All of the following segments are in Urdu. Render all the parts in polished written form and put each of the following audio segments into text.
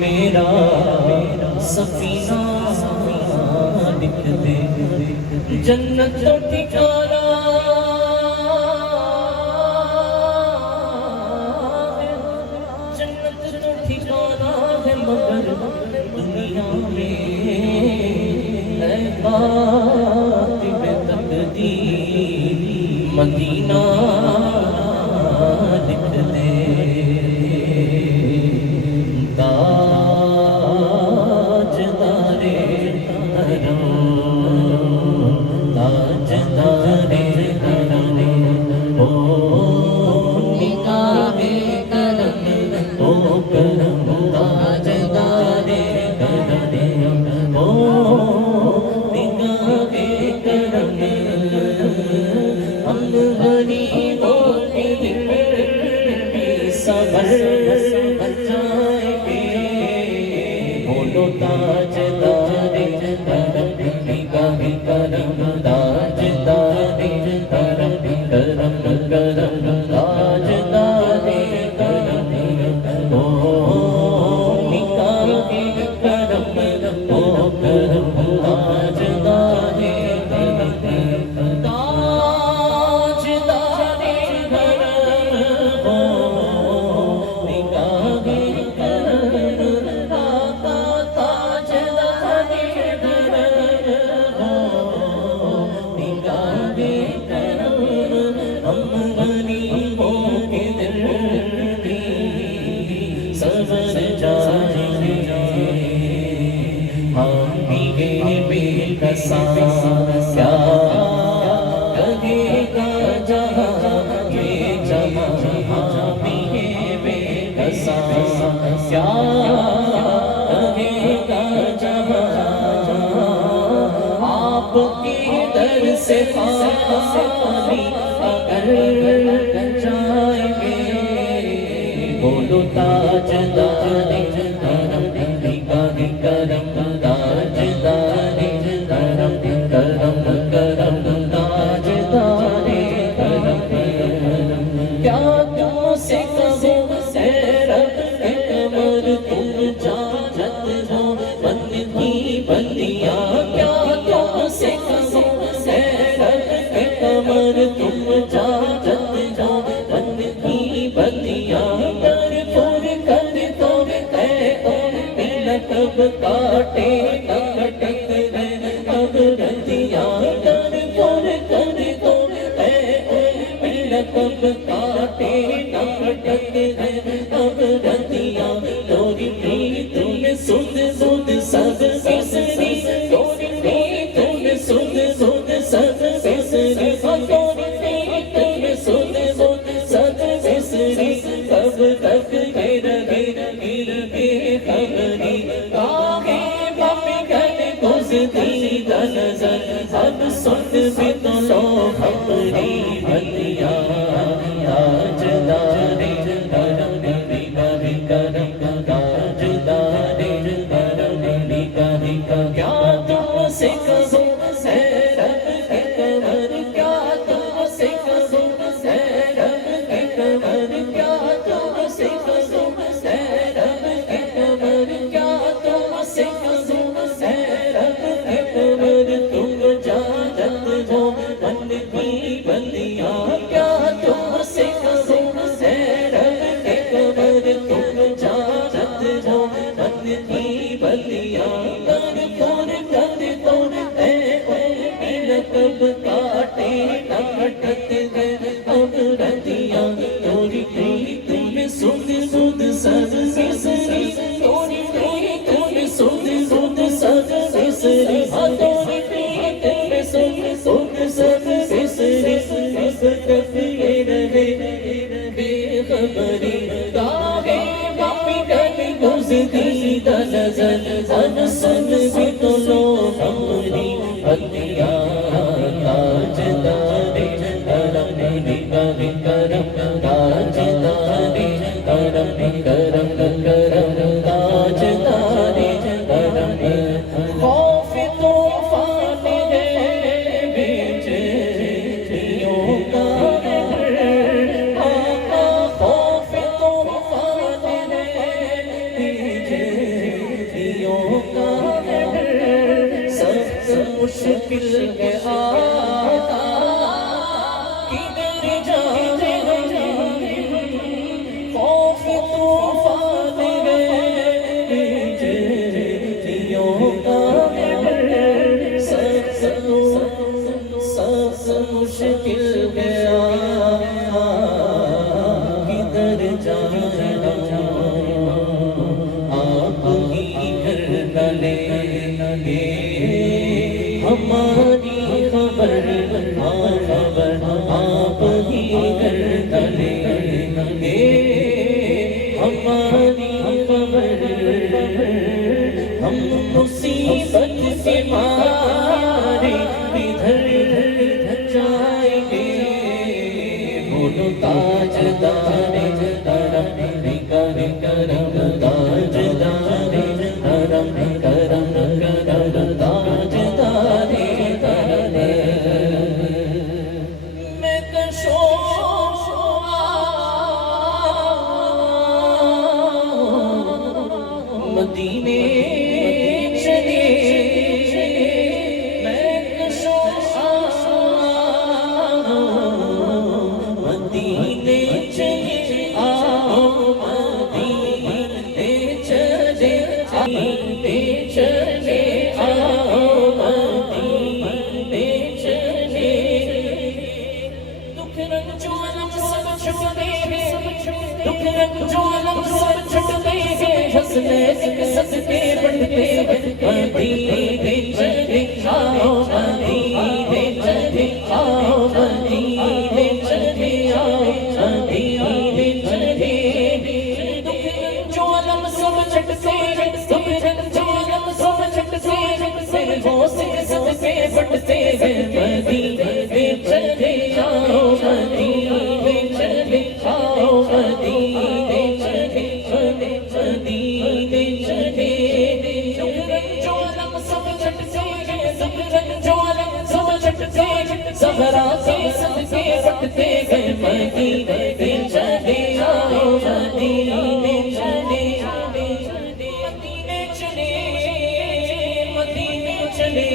میرا سفینہ لکھ دے جنت تو ٹھکانا ہے جنت تو ٹھکانا ہے مگر دنیا میں ہے کاتب تقدیر مدینہ لکھ دے تاجدارے حرم تاجدارے حرم او نگاہ کرم او کرم تاجدارے حرم او نگاہ کرم ہم غریبوں کے دل بھی صبر بچائیں گے بولو تاجدارے حرم نگاہ کرم تاجدارے حرم کرم کرم تاجدارے حرم او نگاہ کرم او کرم تاجدارے حرم تاجدارے حرم او نگاہ کرم آقا تاجدارے حرم او نگاہ کرم ہم غریبوں کے دل بھی سبز جائیں گے ہم بھی بے کساں کیا کہے گا جہاں یہ جہاں ہم بھی بے کساں کیا کہے گا جہاں آپ کے در سے خالی اگر جائیں گے بولو تاجدارے حرم نگاہ کرم تاجدارے حرم کرم کرم تاجدارے حرم کیا تم سے کہوں اے رب اے قمر تم جانت ہو بند کی بندیاں کیا تم سے کہوں اے رب اے قمر تم جانت ہو بند کی بندیاں در پر کر تو اے لقب کاٹے کٹک رہے اب رتیاں در پر کر تو اے لقب کاٹے کٹک رہے اب رتیاں توری پریت میں سد سد سد سسری توری پریت میں سد سد سد سسری توری پریت میں سد سد سد سسری کب تک رہے بے خبری کاہے بفکر گزتی نظر اب سن بھی تو لو اپنی بندیاں تاجدارے حرم نگاہ کرم تاجدارے حرم نگاہ کرم کیا تم سے کہوں اے رب اے قمر کیا تم سے کہوں اے رب اے قمر کیا تم سے کہوں اے رب اے قمر کیا تم سے کہوں اے رب اے قمر تم جانت ہو بند کی بندیاں کیا تم سے کہوں اے رب اے قمر تم جانت ہو بند کی بندیاں کر پور کر تو اے لقب کاٹے کٹک گئے اب رتیاں توری پریت میں سد سد سد سسری توری پریت میں سد سد سد سسری توری پریت میں سد سد سد سسری اب تک یہ رہے بے خبری کاہے بفکر گزتی نظر اب سن بھی تو لو اپنی بندیاں تاجدارے حرم نگاہ کرم تاجدارے حرم کرم کرم تاجدارے حرم خوف طوفان ہے بیچے دیوں کا آقا خوف طوفان ہے مشکل ہے آتا کدھر جانے خوف طوفان سب مشکل گیا کدھر جانا آپ ہی کر ڈالے ہماری خبر خبر آپ ہی کر ڈالے ہماری خبر ہم مصیبت سے مارے ادھر جائیں گے بولو تاجدار کرم کرم کرم تاجدار کرم کرم کرم تاجدار کرم میں کشو مدینے چلے میں کشو مدینے چلے آؤ مدینے چلے چلے آؤ مدینے چلے دکھ رنگ جو علم سب چھٹتے ہیں دکھ رنگ جو علم سب چھٹتے ہیں حسنے صدقے بڑھتے مدینے چلے آؤ مدینے چلے آؤ مدینے چلے آؤ مدینے چلے دکھ رنگ جو علم سب چھٹتے دکھ رنگ جو علم سب چھٹتے حسنے صدقے بڑھتے مدینے چلے آؤ مدینے چلے آؤ مدینے چلے مدینے چلے دکھ رنگ جو علم سب چھٹتے دکھ رنگ جو علم سب چھٹتے زہرا کے صدقے بڑھتے مدینے چلے آؤ مدینے چلے مدینے چلے مدینے چلے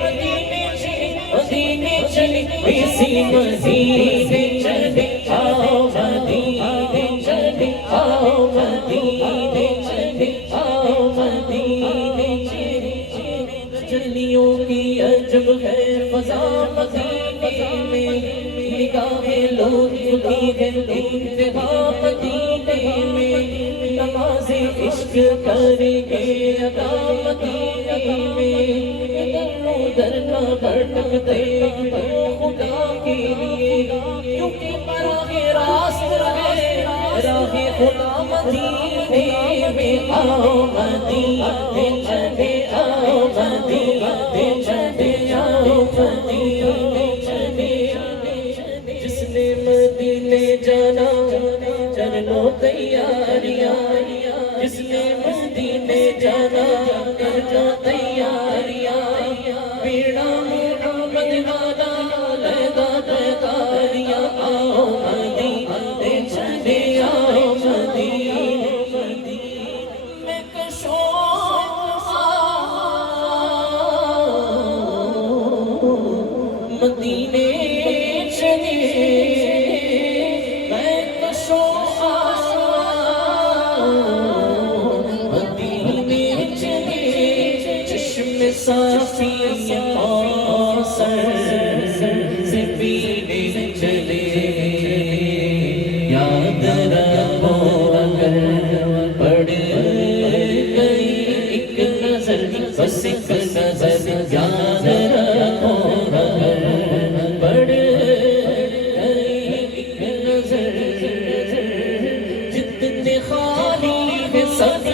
مدینے چلے مدینے چلے اسی مدینے چلے آؤ مدینے چلے آؤ مدینے چلے آؤ مدینے چلے جلیوں کی عجب ہے فضا مدینے میں نگاہیں لوگ کی ہے انتہا مدینے میں نماز عشق کریں گے ادا مدینے میں ادھر نہ بھٹکتے خدا کے لیے کیونکہ براہ راست ہے راہ خدا مدینے میں آؤ مدینے چلے آؤ مدینے چلے آؤ مدینے چلے جس نے مدینے جانا کر لو تیاریاں جس نے مدینے جانا کر لو تیاریاں بیڑا محمد والا لہدا تیاریاں آؤ مدینے چلے آؤ مدینے میں کشو مدینے چلے میں کشو مدینے چلے چشم صافی کوثر سے پینے چلے یاد رکھو اگر پڑ گئی ایک نظر بس ایک نظر یاد رکھو اگر پڑ گئی ایک نظر جتنے خالی ہے سب